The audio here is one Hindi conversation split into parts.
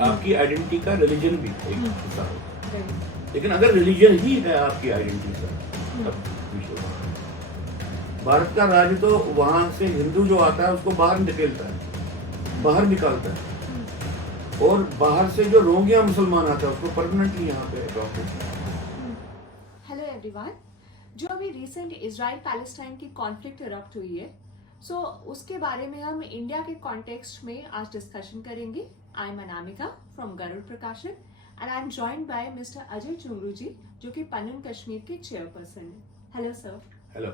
आपकी आइडेंटिटी का रिलीजन भी एक हिस्सा होता है। लेकिन अगर रिलीजन ही है आपकी आइडेंटिटी का, तब विषय है। भारत का राज तो वहां से हिंदू जो आता है उसको बाहर निकलता है, बाहर निकालता है, और बाहर से जो रोंगिया मुसलमान आता है उसको परमानेंटली यहाँ पे अडॉप्ट करता है। हेलो एवरीवन, जो अभी रिसेंट इजराइल पैलेस्टाइन की कॉन्फ्लिक्ट इरप्ट हुई है, सो उसके बारे में हम इंडिया के कॉन्टेक्स्ट में आज डिस्कशन करेंगे। I am Anamika from Garud Prakashan and I am joined by mister Ajay Chungru ji, जो कि पनन कश्मीर के चेयरपर्सन है। Hello sir. हेलो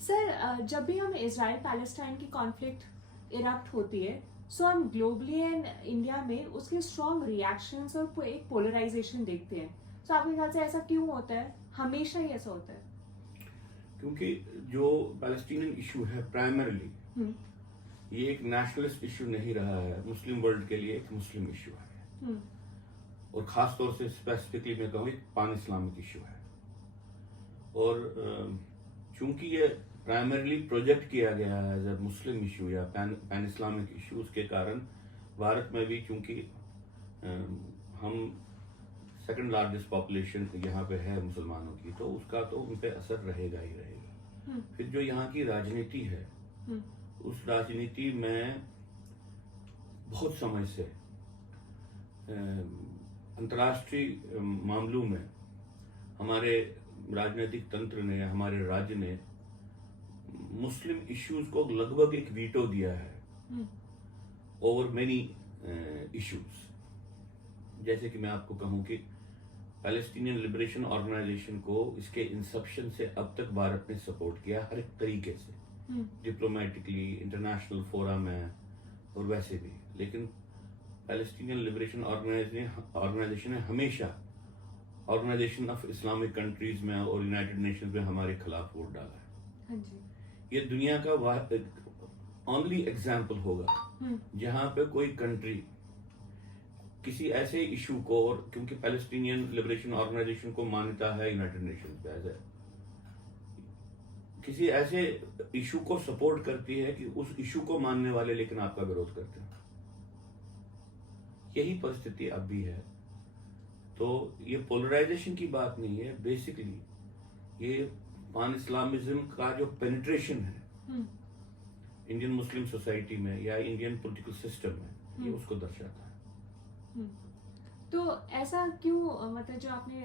सर, जब भी हम इजराइल पैलेस्टाइन की कॉन्फ्लिक्ट इरप्ट होती है, सो हम ग्लोबली एंड इंडिया में उसके स्ट्रॉन्ग रिएक्शंस और एक पोलराइजेशन देखते हैं। सो आपके ख्याल से ऐसा क्यों होता है? हमेशा ही ऐसा होता है? क्योंकि जो पैलेस्टीनियन इशू है प्राइमरीली ये एक नेशनलिस्ट इशू नहीं रहा है, मुस्लिम वर्ल्ड के लिए एक मुस्लिम इशू है, और खास तौर से स्पेसिफिकली मैं कहूँ एक पान इस्लामिक इशू है। और चूंकि ये प्राइमरीली प्रोजेक्ट किया गया है एज अ मुस्लिम इशू या पैन इस्लामिक इशू, उसके कारण भारत में भी चूंकि हम सेकंड लार्जेस्ट पॉपुलेशन यहाँ पे है मुसलमानों की, तो उसका तो उन पे असर रहेगा ही रहेगा। फिर जो यहाँ की राजनीति है, उस राजनीति में बहुत समय से अंतर्राष्ट्रीय मामलों में हमारे राजनीतिक तंत्र ने, हमारे राज्य ने मुस्लिम इश्यूज को लगभग एक वीटो दिया है ओवर मेनी इश्यूज। जैसे कि मैं आपको कहूं कि पैलेस्टीनियन लिबरेशन ऑर्गेनाइजेशन को इसके इंसेप्शन से अब तक भारत ने सपोर्ट किया हर एक तरीके से, डिप्लोमेटिकली, इंटरनेशनल फोरम में और वैसे भी। लेकिन पैलेस्टीनियन लिबरेशन ऑर्गेनाइजेशन ने हमेशा ऑर्गेनाइजेशन ऑफ इस्लामिक कंट्रीज में और यूनाइटेड नेशंस में हमारे खिलाफ वोट डाला है। हाँ जी। ये दुनिया का ओनली एग्जाम्पल होगा जहां पे कोई कंट्री किसी ऐसे इशू को, और क्योंकि पैलेस्टीनियन लिबरेशन ऑर्गेनाइजेशन को मान्यता है यूनाइटेड नेशंस पे, किसी ऐसे इशू को सपोर्ट करती है कि उस इशू को मानने वाले लेकिन आपका विरोध करते हैं। यही परिस्थिति अब भी है। तो ये पोलराइजेशन की बात नहीं है, बेसिकली ये पान इस्लामिज्म का जो पेनिट्रेशन है इंडियन मुस्लिम सोसाइटी में या इंडियन पॉलिटिकल सिस्टम में, ये उसको दर्शाता है। तो ऐसा क्यों, मतलब जो आपने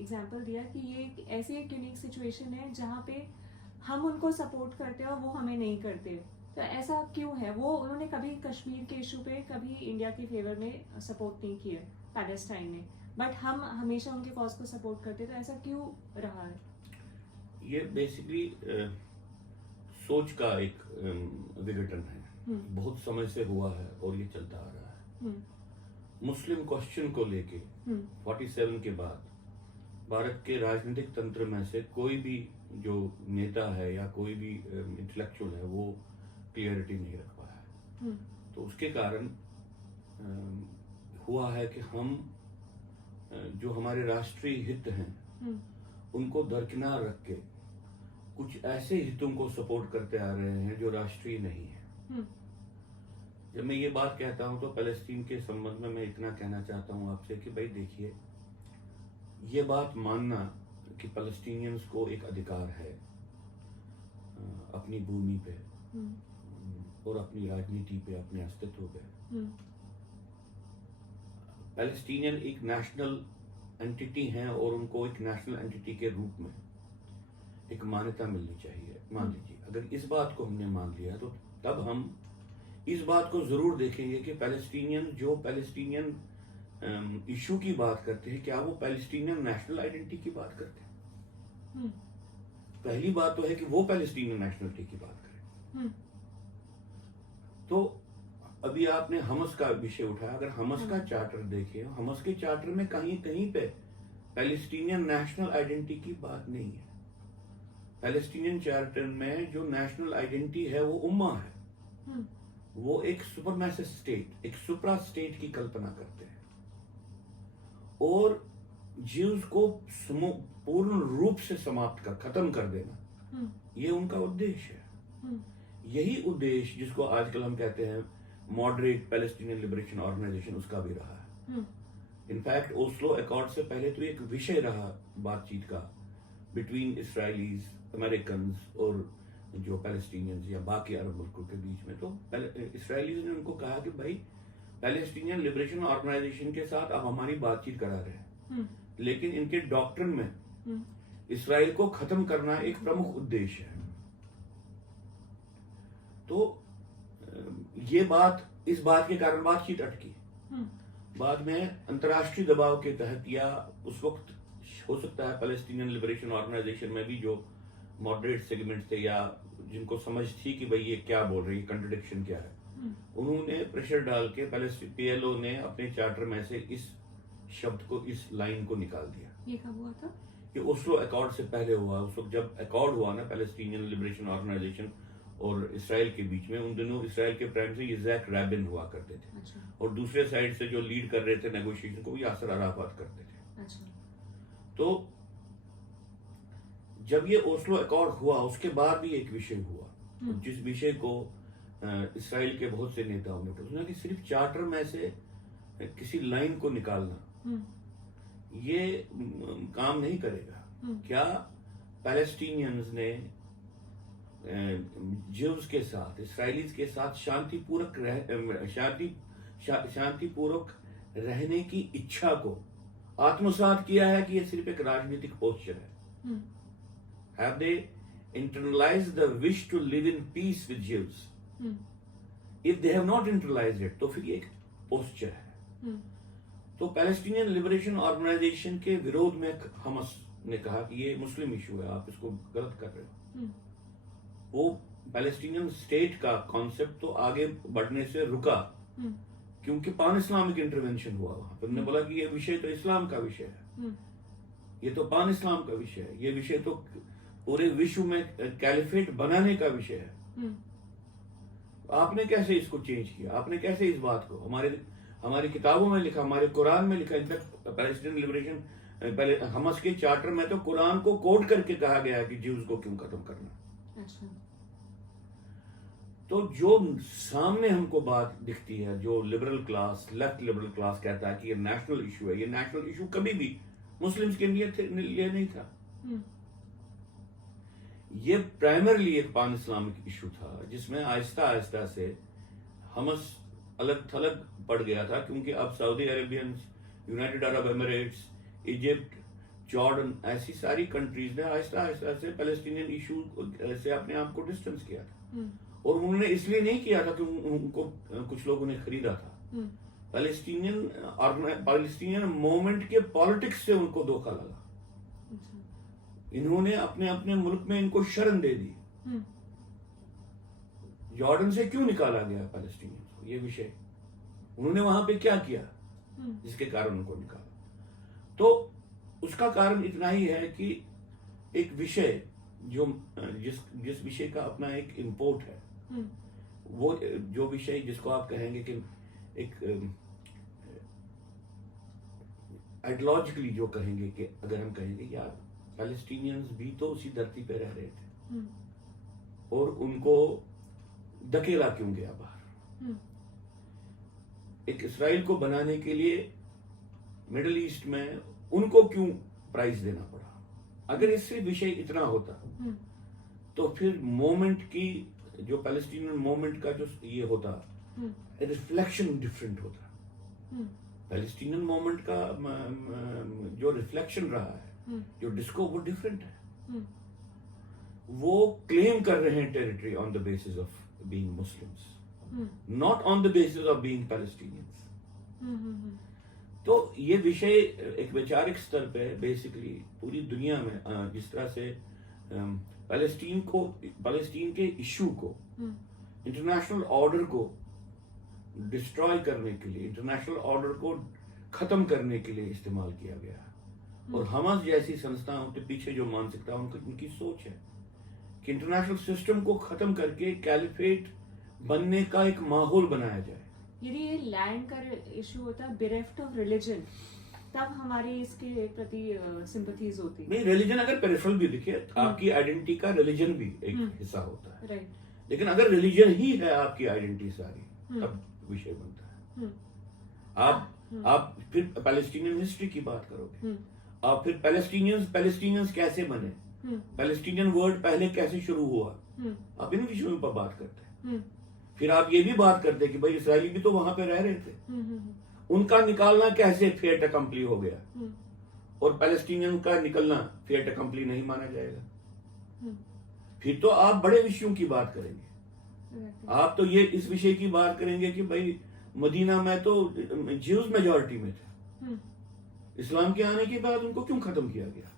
एग्जांपल दिया कि ये ऐसी एक यूनिक सिचुएशन है जहाँ पे हम उनको सपोर्ट करते हैं और वो हमें नहीं करते, तो ऐसा क्यों है? वो उन्होंने कभी कश्मीर के इशू पे कभी इंडिया के फेवर में सपोर्ट नहीं किया पैलेस्टाइन ने, बट हम हमेशा उनके कॉज को सपोर्ट करते, तो ऐसा क्यों रहा है? ये बेसिकली सोच का एक विघटन है, बहुत समय से हुआ है और ये चलता आ रहा है। मुस्लिम क्वेश्चन को लेके 47 के बाद भारत के राजनीतिक तंत्र में से कोई भी जो नेता है या कोई भी इंटेलेक्चुअल है वो क्लियरिटी नहीं रख पाया है। तो उसके कारण हुआ है कि हम जो हमारे राष्ट्रीय हित हैं उनको दरकिनार रख के कुछ ऐसे हितों को सपोर्ट करते आ रहे हैं जो राष्ट्रीय नहीं है। जब मैं ये बात कहता हूं तो पैलेस्टीन के संबंध में मैं इतना कहना चाहता हूं आपसे कि भाई देखिए, ये बात मानना कि पैलेस्टीनियंस को एक अधिकार है अपनी भूमि पे और अपनी राजनीति पे, अपने अस्तित्व पे। पैलेस्टीनियन एक नेशनल एंटिटी हैं और उनको एक नेशनल एंटिटी के रूप में एक मान्यता मिलनी चाहिए। मान लीजिए अगर इस बात को हमने मान लिया तो तब हम इस बात को जरूर देखेंगे कि पैलेस्टीनियन जो पैलेस्टीनियन इशू की बात करते हैं, क्या वो पैलेस्टीनियन नेशनल आइडेंटिटी की बात करते हैं? पहली बात तो है कि वो पैलेस्टीनियन नेशनलिटी की बात करें। तो अभी आपने हमस का विषय उठाया, अगर हमस का चार्टर देखिए, हमस के चार्टर में कहीं कहीं पे पैलेस्टीनियन नेशनल आइडेंटिटी की बात नहीं है। पैलेस्टीनियन चार्टर में जो नेशनल आइडेंटिटी है वो उम्मा है, वो एक सुपरमैसिव स्टेट, एक सुप्रा स्टेट की कल्पना करते हैं और ज्यूज को पूर्ण रूप से समाप्त कर, खत्म कर देना, ये उनका उद्देश्य है। यही उद्देश्य जिसको आजकल हम कहते हैं मॉडरेट पैलेस्टीनियन लिबरेशन ऑर्गेनाइजेशन उसका भी रहा है। इनफैक्ट ओस्लो अकॉर्ड से पहले तो एक विषय रहा बातचीत का बिटवीन इसराइलीज, अमेरिकन और जो पैलेस्टीनियंस या बाकी अरब मुल्कों के बीच में। तो इसराइलीज ने उनको कहा कि भाई पैलेस्टीनियन लिबरेशन ऑर्गेनाइजेशन के साथ आप हमारी बातचीत करा रहे हैं, लेकिन इनके डॉक्ट्रिन में इसराइल को खत्म करना एक प्रमुख उद्देश्य है। तो ये बात, इस बात के कारण बातचीत अटकी। बाद में अंतर्राष्ट्रीय दबाव के तहत या उस वक्त हो सकता है पैलेस्टीनियन लिबरेशन ऑर्गेनाइजेशन में भी जो मॉडरेट सेगमेंट थे या जिनको समझ थी कि भाई ये क्या बोल रही है, कंट्रडिक्शन क्या है, उन्होंने प्रेशर डाल के पीएलओ ने अपने चार्टर में से इस शब्द को, इस लाइन को निकाल दिया। ये कब हुआ था? ये ओस्लो अकॉर्ड से पहले हुआ। उस वक्त जब अकॉर्ड हुआ ना पैलेस्टीनियन लिबरेशन ऑर्गेनाइजेशन और इसराइल के बीच में, उन दिनों इसराइल के प्राइम मिनिस्टर इज़ैक रैबिन हुआ करते थे। अच्छा। और दूसरे साइड से जो लीड कर रहे थे नेगोशिएशन को, यासर अराफात करते थे। अच्छा। तो जब ये ओस्लो अकॉर्ड हुआ उसके बाद भी एक विषय हुआ, जिस विषय को इसराइल के बहुत से नेताओं ने उठाया कि सिर्फ चार्टर में से किसी लाइन को निकालना ये काम नहीं करेगा। क्या पैलेस्टीनियंस ने ज्यूज के साथ, इसराइलीज के साथ शांतिपूर्वक रहने की इच्छा को आत्मसात किया है कि यह सिर्फ एक राजनीतिक पोस्चर है? Have they internalized the wish to live in peace with Jews? If they have not internalized it, तो फिर ये एक पोस्चर है। तो पैलेस्टीनियन लिबरेशन ऑर्गेनाइजेशन के विरोध में हमस ने कहा कि ये मुस्लिम इशू है, आप इसको गलत कर रहे हो। वो पैलेस्टीनियन स्टेट का कॉन्सेप्ट तो आगे बढ़ने से रुका क्योंकि पान इस्लामिक इंटरवेंशन हुआ वहां पर। उन्होंने बोला कि ये विषय तो इस्लाम का विषय है, ये तो पान इस्लाम का विषय है, ये विषय तो पूरे विश्व में कैलिफेट बनाने का विषय है। आपने कैसे इसको चेंज किया? आपने कैसे इस बात को हमारी किताबों में लिखा, हमारे कुरान में लिखा। इनफैक्ट पैलेस्टीनियन लिबरेशन पहले हमस के चार्टर में तो कुरान को कोट करके कहा गया है कि ज्यूज को क्यों खत्म करना। अच्छा। तो जो सामने हमको बात दिखती है, जो liberal class, left liberal class कहता है कि ये नेशनल इशू है, ये नेशनल इशू कभी भी मुस्लिम्स के लिए नहीं था। ये प्राइमरली एक पान इस्लामिक इशू था जिसमें आहिस्ता आहिस्ता से हमस अलग थलग पड़ गया था, क्योंकि अब Saudi Arabian, United Arab Emirates, Egypt, Jordan, ऐसी सारी कंट्रीज ने आहिस्ता आहिस्ता से पैलेस्टीनियन इशू से अपने आप को डिस्टेंस किया था। और उन्होंने इसलिए नहीं किया था कि उनको कुछ लोगों ने खरीदा था। पैलेस्टीनियन मूवमेंट के पॉलिटिक्स से उनको धोखा लगा। इन्होंने अपने अपने मुल्क में इनको शरण दे दी। जॉर्डन से क्यों निकाला गया पैलेस्टीनियन को, ये विषय उन्होंने वहां पे क्या किया जिसके कारण उनको निकाला? तो उसका कारण इतना ही है कि एक विषय जिस विषय का अपना एक इंपोर्ट है, वो जो विषय जिसको आप कहेंगे कि एक आइडियोलॉजिकली जो कहेंगे कि अगर हम कहेंगे यार पैलेस्टीनियंस भी तो उसी धरती पे रह रहे थे और उनको धकेला क्यों गया बाहर? एक इसराइल को बनाने के लिए मिडिल ईस्ट में उनको क्यों प्राइस देना पड़ा? अगर इससे विषय इतना होता तो फिर मोमेंट की, जो पैलेस्टीनियन मोमेंट का जो ये होता, रिफ्लेक्शन डिफरेंट होता। पैलेस्टीनियन मोमेंट का जो रिफ्लेक्शन रहा है, जो डिस्को, वो डिफरेंट है। वो क्लेम कर रहे हैं territory on the basis of being Muslims, not on the basis of being Palestinians. तो ये विषय एक वैचारिक स्तर पे बेसिकली पूरी दुनिया में जिस तरह से पैलेस्टीन के इशू को, इंटरनेशनल ऑर्डर को डिस्ट्रॉय करने के लिए, इंटरनेशनल ऑर्डर को खत्म करने के लिए इस्तेमाल किया गया है। और हमास जैसी संस्थाओं के पीछे जो मानसिकता, उनकी सोच है कि इंटरनेशनल सिस्टम को खत्म करके कैलिफेट बनने का एक माहौल बनाया जाए। यदि ये लैंड का इशू होता, बेरेफ्ट ऑफ रिलीजन, तब हमारी इसके प्रति सिंपैथीज होती। नहीं, रिलीजन अगर पेरिफेरल भी दिखे, आपकी आइडेंटिटी का रिलीजन भी एक हिस्सा होता है। राइट। लेकिन अगर रिलीजन ही है आपकी आइडेंटिटी सारी, तब विषय बनता है। हम्म, आप फिर पैलेस्टीनियन हिस्ट्री की बात करोगे, हम्म, आप फिर पैलेस्टीनियंस कैसे बने, हम्म, पैलेस्टीनियन वर्ड पहले कैसे शुरू हुआ, हम्म, आप इन विषयों पर बात करते हैं। हम्म, फिर आप ये भी बात करते हैं कि भाई इसराइली भी तो वहां पे रह रहे थे, हम्म, उनका निकालना कैसे फेट अकम्पली हो गया, हम्म, और पैलेस्टीनियन का निकलना फेट अकम्पली नहीं माना जाएगा। हम्म, फिर तो आप बड़े विषयों की बात करेंगे। exactly, आप तो ये इस विषय की बात करेंगे कि भाई मदीना में तो ज्यूज मेजॉरिटी में थे, हम्म, इस्लाम के आने के बाद उनको क्यों खत्म किया गया?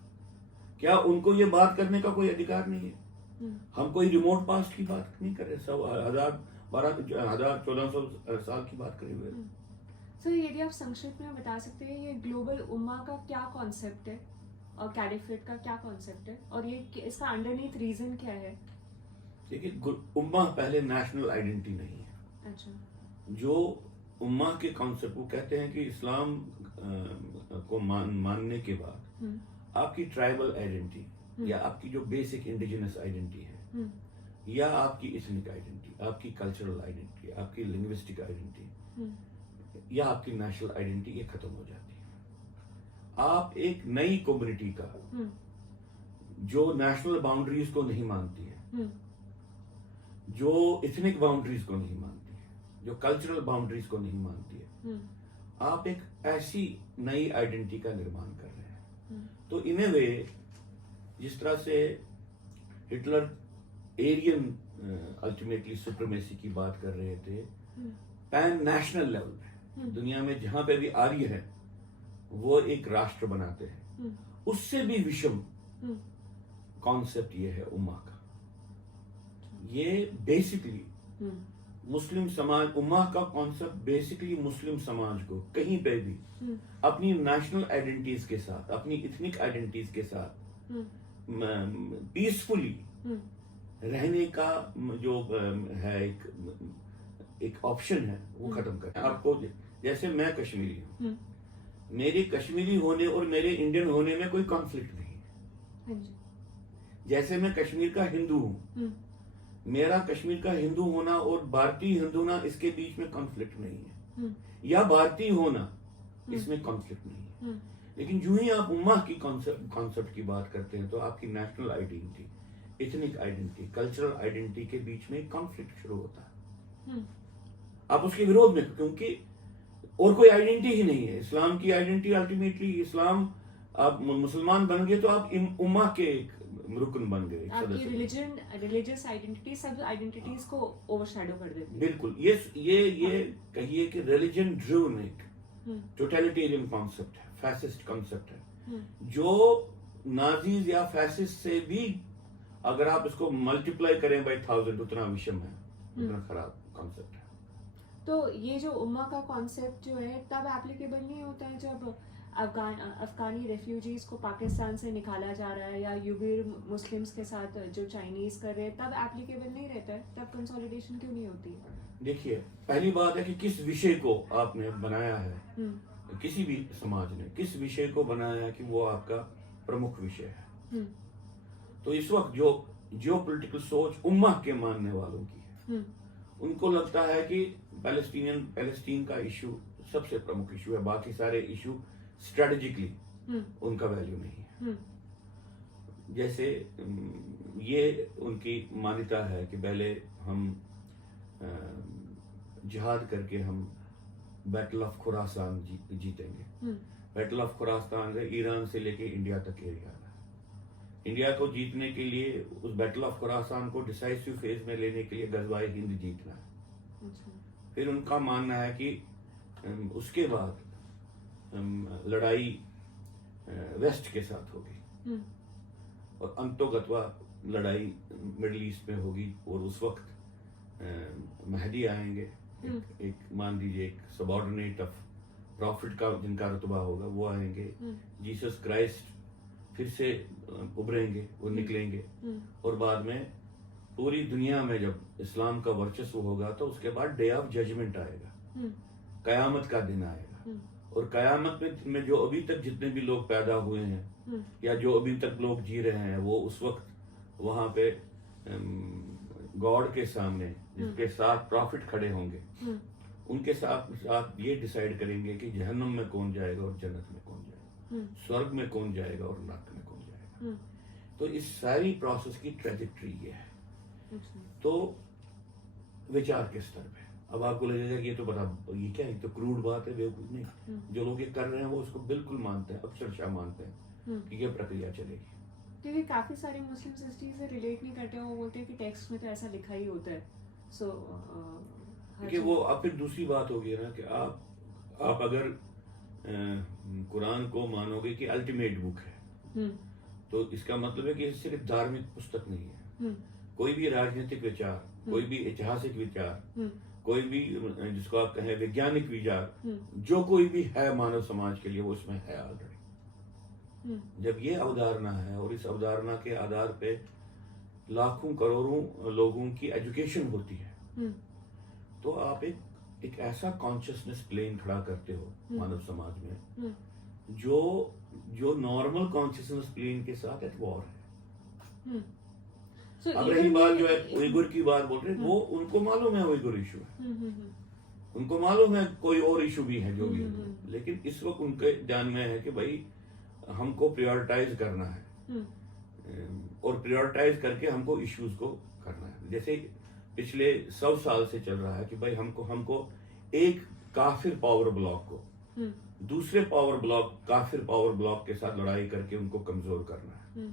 क्या उनको ये बात करने का कोई अधिकार नहीं है? हम्म, हम कोई रिमोट पास्ट की बात नहीं कर रहे, 1400 साल की बात करे हुए। सर यदि आप संक्षिप्त में बता सकते हैं ये ग्लोबल उम्मा का क्या कॉन्सेप्ट है और कैलिफेट का क्या कॉन्सेप्ट है, और ये इसका अंडरनीथ रीजन क्या है? देखिए, उम्मा पहले नेशनल आइडेंटिटी नहीं है। अच्छा, जो उम्मा के कॉन्सेप्ट, वो कहते हैं कि इस्लाम को मानने के बाद हम्म, आपकी ट्राइबल आइडेंटिटी या आपकी जो बेसिक इंडिजिनस आइडेंटिटी है, हम्म, या आपकी इथनिक आइडेंटिटी, आपकी कल्चरल आइडेंटिटी, आपकी लिंग्विस्टिक आइडेंटिटी, हम्म, या आपकी नेशनल आइडेंटिटी, ये खत्म हो जाती है। आप एक नई कम्युनिटी का हम्म, जो नेशनल बाउंड्रीज को नहीं मानती है, हम्म, जो इथनिक बाउंड्रीज को नहीं मानती है, जो कल्चरल बाउंड्रीज को नहीं मानती है, हम्म, आप एक ऐसी नई आइडेंटिटी का निर्माण कर रहे हैं। हम्म, तो इन ए वे, जिस तरह से हिटलर एरियन अल्टीमेटली सुप्रीमेसी की बात कर रहे थे, हम्म, पैन नेशनल लेवल पे दुनिया में जहां पे भी आर्य है वो एक राष्ट्र बनाते हैं, हम्म, उससे भी विषम हम्म, कॉन्सेप्ट ये है उम्मा का। ये बेसिकली हम्म, मुस्लिम समाज, उम्मा का कॉन्सेप्ट बेसिकली मुस्लिम समाज को कहीं पे भी हम्म, अपनी नेशनल आइडेंटिटीज के साथ, अपनी इथनिक आइडेंटिटीज के साथ हम्म, पीसफुली हम्म, रहने का जो है एक ऑप्शन है, वो खत्म कर। आपको जैसे मैं कश्मीरी हूँ, हम्म, मेरे कश्मीरी होने और मेरे इंडियन होने में कोई कॉन्फ्लिक्ट नहीं है। हाँ जी, जैसे मैं कश्मीर का हिंदू हूँ, हम्म, मेरा कश्मीर का हिंदू होना और भारतीय हिंदू होना, इसके बीच में कॉन्फ्लिक्ट नहीं है, हम्म, या भारतीय होना, इसमें कॉन्फ्लिक्ट नहीं है। हम्म, लेकिन जो ही आप उम्मा की कॉन्सेप्ट की बात करते हैं, तो आपकी national identity, ethnic identity, cultural identity के बीच में कॉन्फ्लिक्ट शुरू होता है। हम्म, आप उसके विरोध में, क्योंकि और कोई आइडेंटिटी ही नहीं है। इस्लाम की आइडेंटिटी अल्टीमेटली, इस्लाम, आप मुसलमान बन गए तो आप उम्मा के एक रुकन बन गए, एक आपकी सदस्य। रिलीजन, रिलीजियस आइडेंटिटी सब आइडेंटिटीज को ओवरशैडो कर देती है। बिल्कुल, ये कहिए कि रिलीजन ड्रिवन एक हम्म, टोटलिटेरियन कॉन्सेप्ट है, फैसिस्ट कॉन्सेप्ट है, हम्म, जो नाजीज या फैसिस्ट से भी अगर आप इसको मल्टीप्लाई करें बाय 1000, उतना विषम है, उतना खराब कॉन्सेप्ट है। तो ये जो उम्मा का कॉन्सेप्ट जो है तब एप्लीकेबल नहीं होता है जब अफगानी रेफ्यूजीज को पाकिस्तान से निकाला जा रहा है, या यूबीर मुस्लिम्स के साथ जो चाइनीज कर रहे हैं, तब एप्लीकेबल नहीं रहता है, तब कंसोलिडेशन क्यों नहीं होती है? देखिए, पहली बात है कि किस विषय को आपने बनाया है, हम्म, किसी भी समाज ने किस विषय को बनाया है कि वो आपका प्रमुख विषय है। हम्म, तो इस वक्त जो जियोपॉलिटिकल सोच उम्मा के मानने वालों की है, हम्म, उनको लगता है कि पैलेस्टीन का इशू सबसे प्रमुख इशू है, बाकी सारे इशू स्ट्रेटेजिकली हम्म, उनका वैल्यू नहीं है। हम्म, जैसे ये उनकी मान्यता है कि पहले हम जिहाद करके हम बैटल ऑफ खुरासान जीतेंगे। हम्म, बैटल ऑफ खुरासान है ईरान से लेके इंडिया तक एरिया है। इंडिया को जीतने के लिए, उस बैटल ऑफ खुरासान को डिसाइसिव फेज में लेने के लिए गजवाए हिंद जीतना है। अच्छा, फिर उनका मानना है कि उसके बाद लड़ाई वेस्ट के साथ होगी, हम्म, और अंतोगत्वा लड़ाई मिडिल ईस्ट में होगी, और उस वक्त महदी आएंगे, एक मान लीजिए एक सबॉर्डिनेट ऑफ प्रॉफिट का जिनका रुतबा होगा वो आएंगे, जीसस क्राइस्ट फिर से उभरेंगे, वो निकलेंगे, और बाद में पूरी दुनिया में जब इस्लाम का वर्चस्व होगा तो उसके बाद डे ऑफ जजमेंट आएगा, कयामत का दिन आएगा। और कयामत में जो अभी तक जितने भी लोग पैदा हुए हैं या जो अभी तक लोग जी रहे हैं, वो उस वक्त वहां पे गॉड के सामने जिसके साथ प्रॉफिट खड़े होंगे, उनके साथ साथ ये डिसाइड करेंगे कि जहन्नम में कौन जाएगा और जन्नत में कौन जाएगा, स्वर्ग में कौन जाएगा और नरक में कौन जाएगा। तो इस सारी प्रोसेस की ट्रेजेक्टरी ये है। तो विचार के स्तर पे अब आपको लगेगा कि ये तो बड़ा, ये क्या है, ये तो क्रूड बात है, बेवकूफ नहीं। जो लोग ये कर रहे हैं वो उसको बिल्कुल मानते हैं, अक्षरशः मानते हैं कि ये प्रक्रिया चलेगी। क्योंकि काफी सारे मुस्लिम इस चीज से रिलेट नहीं करते हैं, वो बोलते हैं कि टेक्स्ट में तो ऐसा लिखा ही होता है। सो देखिए वो अब फिर दूसरी बात होगी ना कि आप अगर कुरान को मानोगे कि अल्टीमेट बुक है, तो इसका मतलब है कि ये सिर्फ धार्मिक पुस्तक नहीं है। कोई भी राजनीतिक विचार, कोई भी ऐतिहासिक विचार, कोई भी जिसको आप कहें वैज्ञानिक विचार, जो कोई भी है मानव समाज के लिए, वो उसमें है ऑलरेडी। जब ये अवधारणा है और इस अवधारणा के आधार पे लाखों करोड़ों लोगों की एजुकेशन होती है, तो आप एक ऐसा कॉन्शियसनेस प्लेन खड़ा करते हो मानव समाज में जो नॉर्मल कॉन्शियसनेस प्लेन के साथ एट वॉर है। अब रही बात जो है उइगुर की बात बोल रहे हैं, वो उनको मालूम है उइगुर इशू है, उनको मालूम है कोई और इशू भी है जो भी है, लेकिन इस वक्त उनके ध्यान में है कि भाई हमको प्रायोरिटाइज करना है और प्रायोरिटाइज करके हमको इश्यूज को करना है। जैसे पिछले 100 साल से चल रहा है कि भाई हमको एक काफिर पावर ब्लॉक को दूसरे पावर ब्लॉक, काफिर पावर ब्लॉक के साथ लड़ाई करके उनको कमजोर करना है।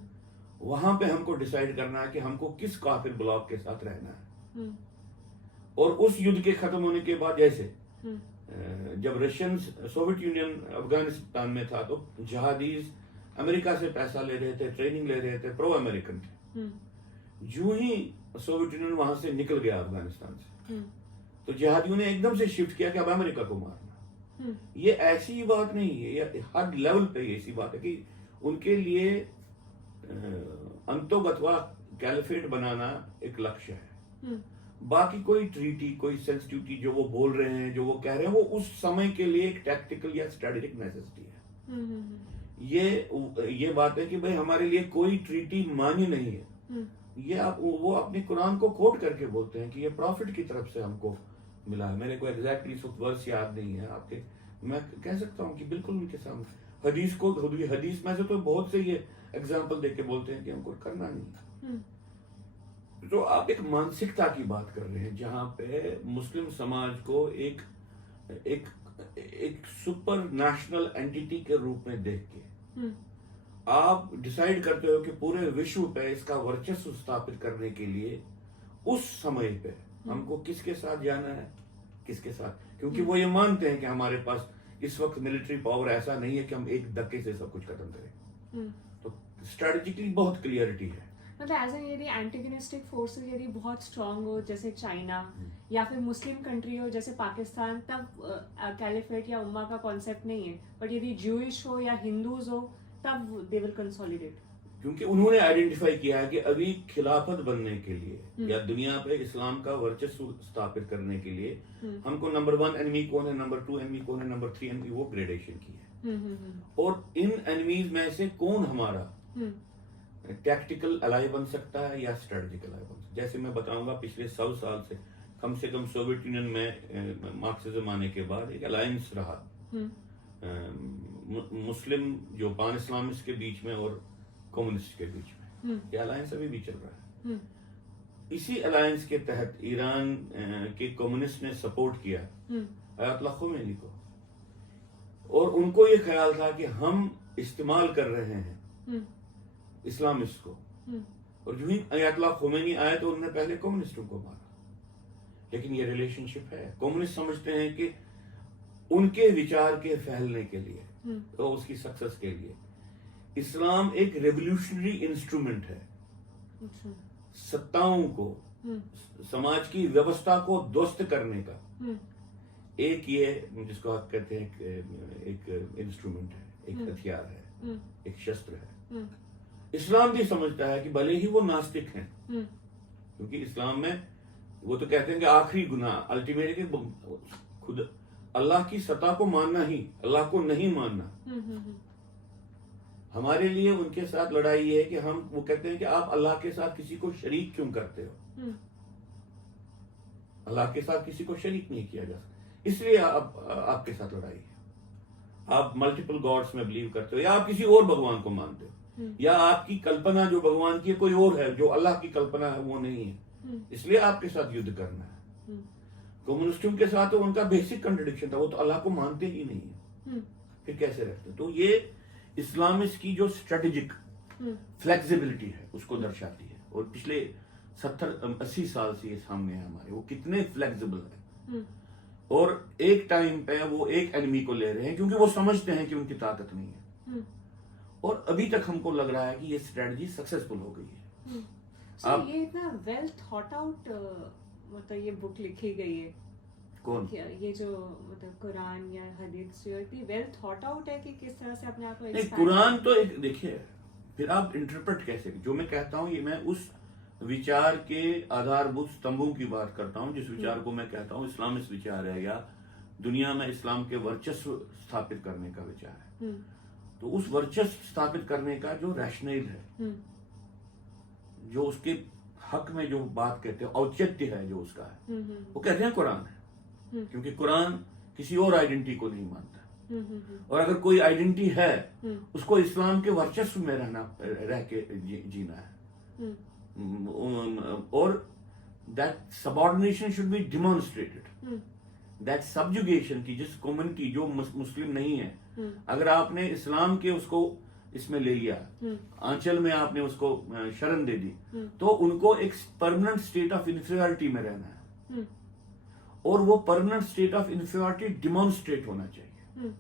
वहां पे हमको डिसाइड करना है कि हमको किस काफिर ब्लॉक के साथ रहना है। और उस युद्ध के खत्म होने के बाद, जैसे जब रशियन सोवियत यूनियन अफगानिस्तान में था, तो जहादीज अमेरिका से पैसा ले रहे थे, ट्रेनिंग ले रहे थे, प्रो अमेरिकन थे। जो ही सोवियत यूनियन वहां से निकल गया अफगानिस्तान से, तो जिहादियों ने एकदम से शिफ्ट किया कि अब अमेरिका को मारना। ये ऐसी बात नहीं है, ये हर लेवल पे ऐसी बात है कि उनके लिए अंतोगतवा कैलिफेट बनाना एक लक्ष्य है। बाकी कोई ट्रीटी, कोई सेंसिटिविटी जो वो बोल रहे हैं, जो वो कह रहे हैं, वो उस समय के लिए एक टैक्टिकल या स्ट्रेटेजिक नेसेसिटी है। ये बात है कि भाई हमारे लिए कोई ट्रीटी मान्य नहीं है। ये वो अपने कुरान को कोट करके बोलते हैं कि ये प्रॉफिट की तरफ से हमको मिला है। मेरे को एग्जैक्टली इस वक्त वर्ष याद नहीं है आपके, मैं कह सकता हूँ कि बिल्कुल उनके सामने हदीस में से तो बहुत से ये एग्जाम्पल देके बोलते हैं कि हमको करना नहीं। तो आप एक मानसिकता की बात कर रहे हैं जहां पे मुस्लिम समाज को एक सुपर नेशनल एंटिटी के रूप में देख के आप डिसाइड करते हो कि पूरे विश्व पे इसका वर्चस्व स्थापित करने के लिए उस समय पे हमको किसके साथ जाना है, किसके साथ, क्योंकि वो ये मानते हैं कि हमारे पास इस वक्त मिलिट्री पावर ऐसा नहीं है कि हम एक धक्के से सब कुछ खत्म करें। तो स्ट्रेटेजिकली बहुत क्लियरिटी है। मतलब एज एन यदि एंटेगनिस्टिक फोर्सेस यदि बहुत स्ट्रांग हो, जैसे चाइना या फिर मुस्लिम कंट्री हो जैसे पाकिस्तान, तब कैलिफेट या उम्मा का कॉन्सेप्ट नहीं है। बट यदि ज्यूइश हो या हिंदूज हो, तब दे विल कंसोलिडेट। क्योंकि उन्होंने आइडेंटिफाई किया है कि अभी खिलाफत बनने के लिए या दुनिया पे इस्लाम का वर्चस्व स्थापित करने के लिए हमको नंबर 1 एनिमी कौन है, नंबर 2 एनिमी कौन है, नंबर 3 एनिमी, वो ग्रेडेशन की है। और इन एनिमीज में से कौन हमारा टैक्टिकल अलाई बन सकता है या स्ट्रेटेजिक अलाई बन सकता है। जैसे मैं बताऊंगा, पिछले 100 साल से कम सोवियत यूनियन में मार्क्सिज्म आने के बाद एक अलायंस रहा मुस्लिम जो पान इस्लामिस्ट के बीच में और कम्युनिस्ट के बीच में। ये अलायंस अभी भी चल रहा है। इसी अलायंस के तहत ईरान के कम्युनिस्ट ने सपोर्ट किया अयतुल्लाह खुमैनी को, और उनको ये ख्याल था कि हम इस्तेमाल कर रहे हैं इस्लामिस्ट को, और जो ही अयतुल्लाह खुमैनी आए तो उन्होंने पहले कम्युनिस्टों को मारा। लेकिन ये रिलेशनशिप है, कम्युनिस्ट समझते हैं कि उनके विचार के फैलने के लिए तो उसकी सक्सेस के लिए इस्लाम एक रेवोल्यूशनरी इंस्ट्रूमेंट है। सत्ताओं को, समाज की व्यवस्था को ध्वस्त करने का एक ये जिसको आप कहते हैं एक इंस्ट्रूमेंट है, एक हथियार है, एक शस्त्र है। इस्लाम भी समझता है कि भले ही वो नास्तिक हैं, क्योंकि इस्लाम में वो तो कहते हैं कि आखिरी गुनाह अल्टीमेटली खुद अल्लाह की सत्ता को मानना ही, अल्लाह को नहीं मानना। हमारे लिए उनके साथ लड़ाई है कि वो कहते हैं कि आप अल्लाह के साथ किसी को शरीक क्यों करते हो। अल्लाह के साथ किसी को शरीक नहीं किया जा सकता। इसलिए आपके साथ लड़ाई है। आप मल्टीपल गॉड्स में बिलीव करते हो, या आप किसी और भगवान को मानते हो, या आपकी कल्पना जो भगवान की है कोई और है, जो अल्लाह की कल्पना है वो नहीं है, इसलिए आपके साथ युद्ध करना है। कम्युनिस्टों के साथ तो उनका बेसिक कंट्रडिक्शन था, वो तो अल्लाह को मानते ही नहीं है, फिर कैसे रहते? तो ये इस्लामिस्ट की जो स्ट्रेटेजिक फ्लेक्सिबिलिटी है उसको दर्शाती है, और पिछले 70-80 साल से ये सामने है हमारे, वो कितने फ्लेक्सिबल है, और एक टाइम पे वो एक एनिमी को ले रहे हैं क्योंकि वो समझते हैं कि उनकी ताकत नहीं है, और अभी तक हमको लग रहा है कि ये स्ट्रेटजी सक्सेसफुल हो गई है। So, ये इतना वेल थॉट आउट मतलब ये बुक लिखी गई है, कौन? ये जो मतलब कुरान या हदीस जो इतनी वेल थॉट आउट है कि किस तरह से अपने आप को नहीं, expand कुरान तो एक देखिए, फिर आप इंटरप्रेट कैसे, जो मैं कहता हूँ ये मैं उस विचार के आधारभूत स्तंभों की बात करता हूँ जिस विचार को मैं कहता हूँ इस्लामिस्ट विचार है, या दुनिया में इस्लाम के वर्चस्व स्थापित करने का विचार है। तो उस वर्चस्व स्थापित करने का जो रैशनल है, जो उसके हक में जो बात कहते हैं, औचित्य है जो उसका है, वो कहते हैं कुरान है, क्योंकि कुरान किसी और आइडेंटिटी को नहीं मानता, और अगर कोई आइडेंटिटी है उसको इस्लाम के वर्चस्व में रह के जीना है, और that subordination should be demonstrated, that subjugation की जिस कम्युनिटी जो मुस्लिम नहीं है, अगर आपने इस्लाम के उसको इसमें ले लिया, आंचल में आपने उसको शरण दे दी, तो उनको एक परमानेंट स्टेट ऑफ इंफीरियरिटी में रहना है, और वो permanent state of inferiority demonstrate होना चाहिए।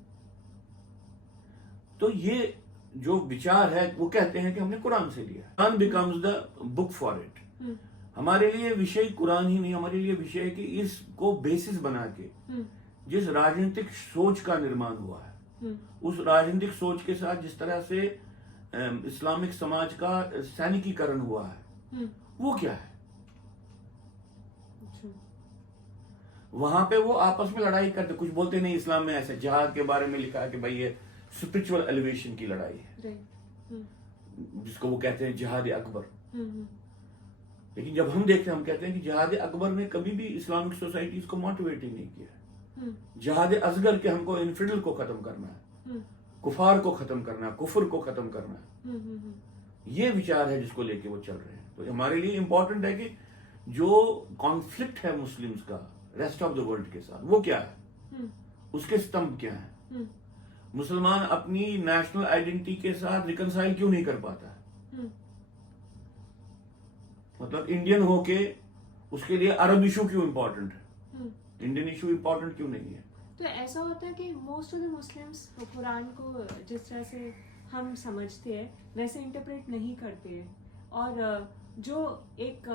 तो ये जो विचार है वो कहते हैं कि हमने कुरान से लिया, Quran becomes the book for it. हमारे लिए विषय कुरान ही नहीं, हमारे लिए विषय है कि इसको बेसिस बना के जिस राजनीतिक सोच का निर्माण हुआ है, उस राजनीतिक सोच के साथ जिस तरह से इस्लामिक समाज का सैनिकीकरण हुआ है, वो क्या है? वहां पे वो आपस में लड़ाई करते, कुछ बोलते नहीं इस्लाम में ऐसे जिहाद के बारे में लिखा है कि भाई ये स्पिरिचुअल एलिवेशन की लड़ाई है, जिसको वो कहते हैं जिहाद अकबर। लेकिन जब हम देखते हैं, हम कहते हैं कि जिहाद अकबर ने कभी भी इस्लामिक सोसाइटीज को मोटिवेट ही नहीं किया। जिहाद असगर के हमको इन्फिडल को खत्म करना है, कुफार को खत्म करना है, कुफर को खत्म करना है, ये विचार है जिसको लेके वो चल रहे हैं। तो हमारे लिए इंपॉर्टेंट है कि जो कॉन्फ्लिक्ट है मुस्लिम्स का रेस्ट ऑफ द वर्ल्ड के साथ, वो क्या है, उसके स्तंभ क्या है, मुसलमान अपनी नेशनल आइडेंटिटी के साथ रिकंसाइल क्यों नहीं कर पाता है? मतलब इंडियन होके उसके लिए अरब इशू क्यों इंपॉर्टेंट है, इंडियन इशू इंपॉर्टेंट क्यों नहीं है? तो ऐसा होता है कि most of the Muslims Quran को जिस तरह से हम समझते हैं वैसे इंटरप्रेट नहीं करते हैं, और जो एक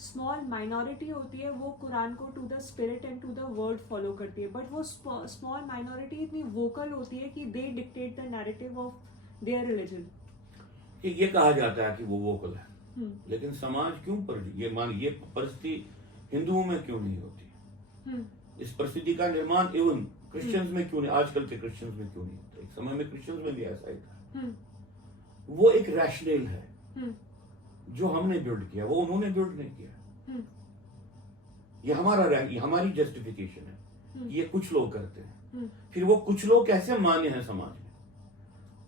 स्मॉल माइनॉरिटी होती है वो कुरान को to the spirit and to the word follow करती है, बट वो स्मॉल माइनॉरिटी इतनी वोकल होती है कि they dictate the narrative of their religion. ये कहा जाता है कि वो वोकल है, लेकिन समाज क्यों पर ये परिस्थिति हिंदुओं में क्यों नहीं होती? इस परिस्थिति का निर्माण इवन क्रिश्चियंस में क्यों नहीं, आजकल के क्रिश्चियंस में क्यों नहीं होता? एक समय में क्रिश्चियंस में भी ऐसा ही था। वो एक रैशनल है जो हमने बिल्ड किया, वो उन्होंने बिल्ड नहीं किया। ये हमारी जस्टिफिकेशन है, ये कुछ लोग करते हैं। फिर वो कुछ लोग कैसे मान्य हैं समाज में,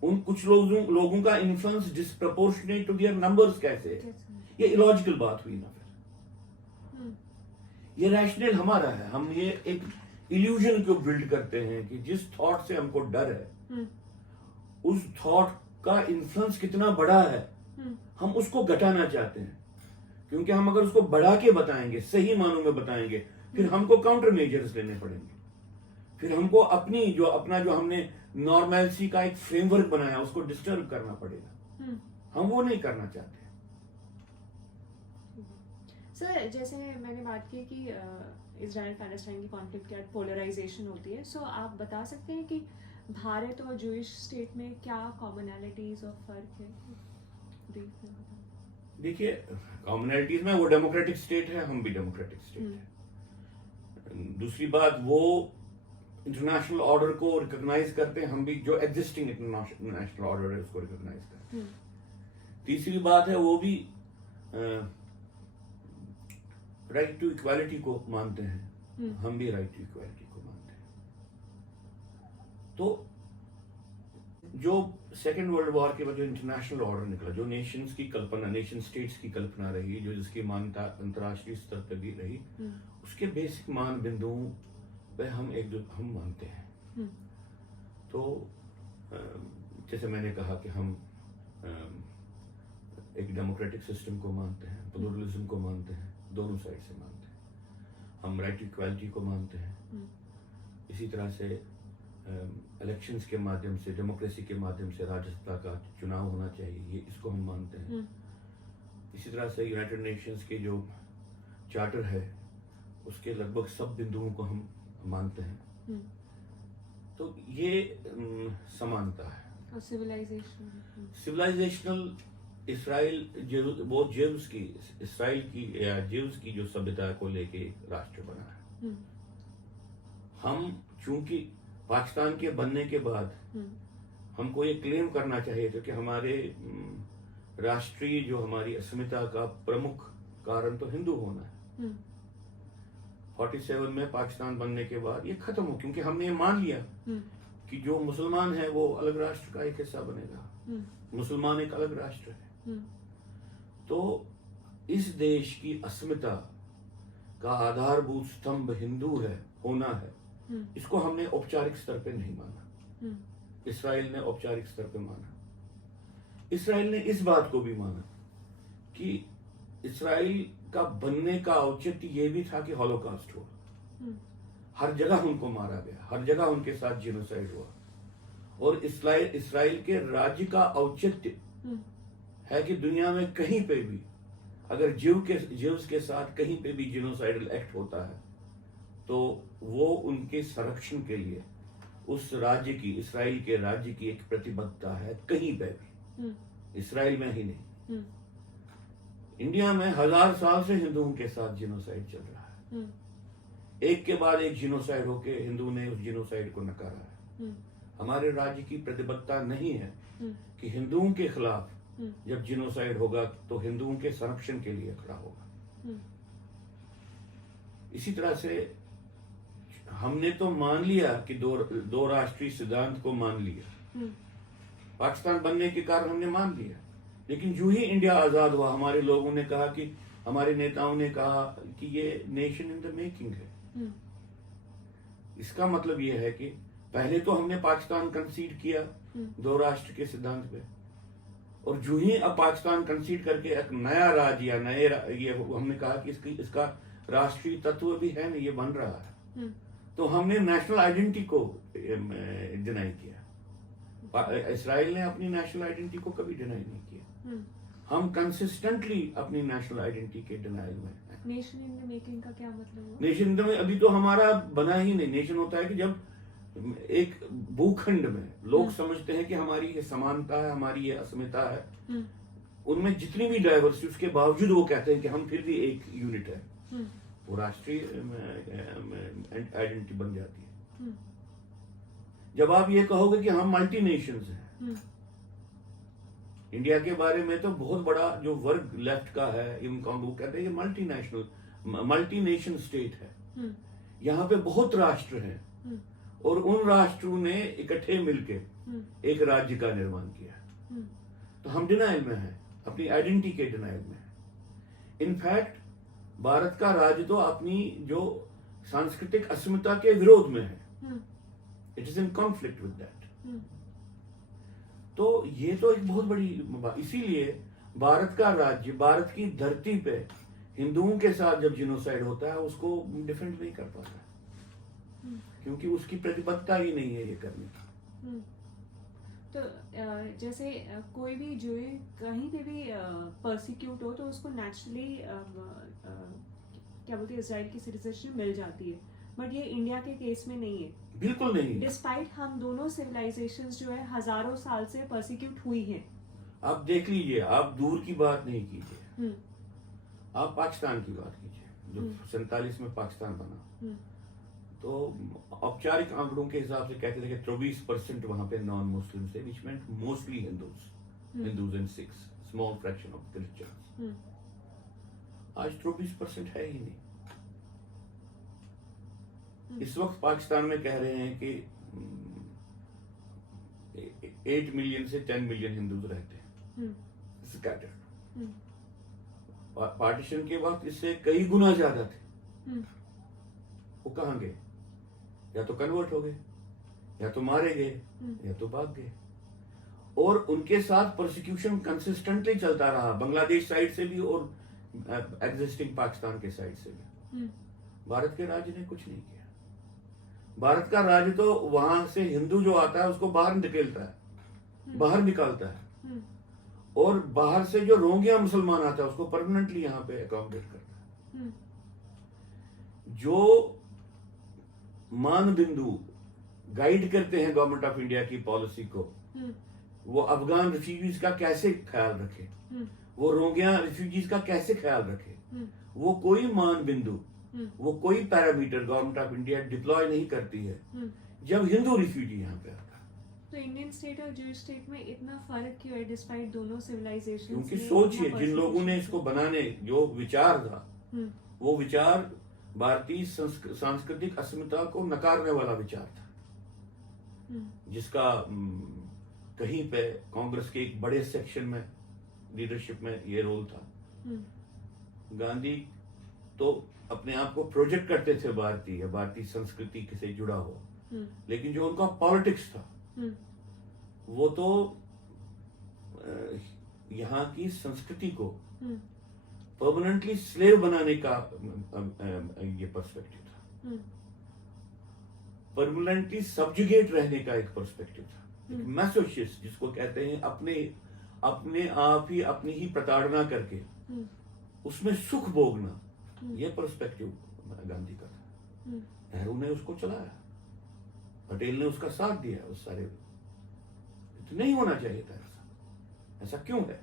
उन कुछ लोगों का influence disproportionate to their numbers कैसे है? ये इलॉजिकल बात हुई ना। फिर ये रैशनल हमारा है, हम ये एक इल्यूजन को बिल्ड करते हैं कि जिस थॉट से हमको डर है उस थॉट का इन्फ्लुएंस कितना बड़ा है, हम उसको घटाना चाहते हैं, क्योंकि हम अगर उसको बढ़ा के बताएंगे, सही मानों में बताएंगे, फिर हमको काउंटर मेजर्स लेने पड़ेंगे, फिर हमको अपना जो हमने नॉर्मैलिटी का एक फ्रेमवर्क बनाया उसको डिस्टर्ब करना पड़ेगा। हम वो नहीं करना चाहते। सर, जैसे मैंने बात की कि इजराइल पैलेस्टाइन की कॉन्फ्लिक्ट के बाद पोलराइजेशन होती है, सो आप बता सकते हैं कि भारत और जूइश स्टेट में क्या कॉमनैलिटीज और फर्क है? देखिए, कॉमनैलिटीज में वो डेमोक्रेटिक स्टेट है, हम भी डेमोक्रेटिक स्टेट है। दूसरी बात, वो इंटरनेशनल ऑर्डर को रिकॉग्नाइज करते हैं, हम भी जो एग्जिस्टिंग इंटरनेशनल ऑर्डर है उसको रिकॉग्नाइज करते हैं। तीसरी बात है, वो भी राइट टू इक्वालिटी को मानते हैं, हम भी राइट टू इक्वालिटी को मानते हैं। तो जो सेकेंड वर्ल्ड वॉर के बाद जो इंटरनेशनल ऑर्डर निकला, जो नेशंस की कल्पना, नेशन स्टेट्स की कल्पना रही, जो जिसकी मान्यता अंतर्राष्ट्रीय स्तर पर भी रही, उसके बेसिक मान बिंदुओं पे हम मानते हैं। तो जैसे मैंने कहा कि हम एक डेमोक्रेटिक सिस्टम को मानते हैं, प्लूरलिज्म को मानते हैं, दोनों साइड से मानते हैं। हम राइट इक्वालिटी को मानते हैं। इसी तरह से इलेक्शंस के माध्यम से, डेमोक्रेसी के माध्यम से राज्यसत्ता का चुनाव होना चाहिए, ये इसको हम मानते हैं। इसी तरह से यूनाइटेड नेशंस के जो चार्टर है उसके लगभग सब बिंदुओं को हम मानते हैं। तो ये समानता है। और सिविलाइजेशनल इसराइल की या ज्यूस की जो सभ्यता को लेके राष्ट्र बना है। हम चूंकि पाकिस्तान के बनने के बाद हमको ये क्लेम करना चाहिए था कि हमारे राष्ट्रीय जो हमारी अस्मिता का प्रमुख कारण तो हिंदू होना है। 47 में पाकिस्तान बनने के बाद ये खत्म हो, क्योंकि हमने ये मान लिया कि जो मुसलमान है वो अलग राष्ट्र का एक हिस्सा बनेगा, मुसलमान एक अलग राष्ट्र है। तो इस देश की अस्मिता का आधारभूत स्तंभ हिंदू है, होना है। इसको हमने औपचारिक स्तर पे नहीं माना, इसराइल ने औपचारिक स्तर पे माना। इसराइल ने इस बात को भी माना कि इसराइल का बनने का औचित्य ये भी था कि हॉलोकॉस्ट हुआ, हर जगह उनको मारा गया, हर जगह उनके साथ जिनोसाइड हुआ। और इसराइल के राज्य का औचित्य है कि दुनिया में कहीं पे भी अगर जीव्स के साथ कहीं पे भी जिनोसाइडल एक्ट होता है तो वो उनके संरक्षण के लिए उस राज्य की, इसराइल के राज्य की एक प्रतिबद्धता है, कहीं पे भी, इसराइल में ही नहीं। इंडिया में 1000 साल से हिंदुओं के साथ जिनोसाइड चल रहा है। एक के बाद एक जिनोसाइड होके हिंदू ने उस जिनोसाइड को नकारा है। हमारे राज्य की प्रतिबद्धता नहीं है कि हिंदुओं के खिलाफ जब जिनोसाइड होगा तो हिंदुओं के संरक्षण के लिए खड़ा होगा। इसी तरह से हमने तो मान लिया कि दो राष्ट्रीय सिद्धांत को मान लिया, पाकिस्तान बनने के कारण हमने मान लिया। लेकिन जो ही इंडिया आजाद हुआ, हमारे लोगों ने कहा कि, हमारे नेताओं ने कहा कि ये नेशन इन द मेकिंग है। इसका मतलब ये है कि पहले तो हमने पाकिस्तान कंसीड किया दो राष्ट्र के सिद्धांत पे, और जो ही अब पाकिस्तान कंसीड करके एक नया राज्य या ये हमने कहा कि इसका राष्ट्रीय तत्व भी है ना, ये बन रहा है, तो हमने नेशनल आइडेंटिटी को डिनाई किया। इसराइल ने अपनी नेशनल आइडेंटिटी को कभी डिनाई नहीं किया। हम कंसिस्टेंटली अपनी नेशनल आइडेंटिटी के डिनाइल में हैं। नेशन इन द मेकिंग का क्या मतलब हुआ? नेशन इन द में अभी तो हमारा बना ही नहीं। नेशन होता है कि जब एक भूखंड में लोग समझते हैं कि हमारी ये समानता है, हमारी ये अस्मिता है, उनमें जितनी भी डाइवर्सिटी, उसके बावजूद वो कहते हैं कि हम फिर भी एक यूनिट है, वो राष्ट्रीय आइडेंटिटी बन जाती है। जब आप ये कहोगे कि हम मल्टी नेशंस हैं, इंडिया के बारे में तो बहुत बड़ा जो वर्ग लेफ्ट का है, वो कहते हैं कि मल्टी नेशन स्टेट है, यहाँ पे बहुत राष्ट्र हैं और उन राष्ट्रों ने इकट्ठे मिलके एक राज्य का निर्माण किया। तो हम डिनाइल में हैं, अपनी आइडेंटिटी के डिनाइल में हैं। इनफैक्ट भारत का राज्य तो अपनी जो सांस्कृतिक अस्मिता के विरोध में है, it is in conflict with that. तो ये तो एक बहुत बड़ी बात, इसीलिए भारत का राज्य, भारत की धरती पे हिंदुओं के साथ जब जिनोसाइड होता है उसको डिफेंड नहीं कर पाता, क्योंकि उसकी प्रतिबद्धता ही नहीं है ये करने की। तो जैसे कोई भी जो है कहीं पे भी परसिक्यूट हो तो उसको नेचुरली क्या बोलते हैं, इजराइल की सिटीजनशिप मिल जाती है, बट ये इंडिया के केस में नहीं है। बिल्कुल नहीं। डिस्पाइट हम दोनों सिविलाइजेशंस जो है हजारों साल से परसिक्यूट हुई हैं। आप देख लीजिए, आप दूर की बात नहीं कीजिए, आप पाकिस्तान की बात कीजिए जो 47 में पाकिस्तान बना। तो औपचारिक आंकड़ों के हिसाब से कहते थे कि 24% वहां पे नॉन मुस्लिम थे, which meant mostly Hindus and Sikhs, small fraction of Christians. आज 24% है ही नहीं। इस वक्त पाकिस्तान में कह रहे हैं कि 8 मिलियन से 10 मिलियन हिंदूज रहते हैं हम्म, स्कैटर्ड। हम्म, पार्टीशन के वक्त इससे कई गुना ज्यादा थे। हम्म, वो कहाँ गए? या तो कन्वर्ट हो गए, या तो मारे गए, हम्म, या तो भाग गए। और उनके साथ प्रोसिक्यूशन कंसिस्टेंटली चलता रहा, बांग्लादेश साइड से भी और एग्जिस्टिंग पाकिस्तान के साइड से भी। हम्म, भारत के राज्य ने कुछ नहीं किया। भारत का राज्य तो वहां से हिंदू जो आता है उसको बाहर निकलता है, बाहर निकालता है, हम्म, और बाहर से जो रोंगिया मुसलमान आता है उसको परमानेंटली यहाँ पे अकोमोडेट करता है। हम्म, जो मान बिंदु गाइड करते हैं गवर्नमेंट ऑफ इंडिया की पॉलिसी को, हम्म, वो अफगान रिफ्यूजीज का कैसे ख्याल रखे, हम्म, वो रोंगिया रिफ्यूजीज का कैसे ख्याल रखे, हम्म, वो कोई मान बिंदु, हम्म, वो कोई parameter government of India deploy नहीं करती है हम्म। जब हिंदू रिफ्यूजी यहाँ पे आता है। तो इंडियन स्टेट और जूइश स्टेट में इतना फर्क क्यों है डिस्पाइट दोनों सिविलाइजेशन? क्योंकि सोचिए जिन लोगों ने इसको बनाने जो विचार था, वो विचार भारतीय सांस्कृतिक अस्मिता को नकारने वाला विचार था, जिसका कहीं पे कांग्रेस के एक बड़े सेक्शन में लीडरशिप में ये रोल था। गांधी तो अपने आप को प्रोजेक्ट करते थे भारतीय संस्कृति से जुड़ा हो, लेकिन जो उनका पॉलिटिक्स था वो तो यहाँ की संस्कृति को परमानेंटली स्लेव बनाने का ये पर्सपेक्टिव था, परमानेंटली सब्जुगेट रहने का एक पर्सपेक्टिव था, एक मैसोशिस्ट जिसको कहते हैं, अपने आप ही अपनी ही प्रताड़ना करके उसमें सुख भोगना, ये पर्सपेक्टिव गांधी का था। नेहरू ने उसको चलाया, पटेल ने उसका साथ दिया, उस सारे तो नहीं होना चाहिए था ऐसा क्यों है?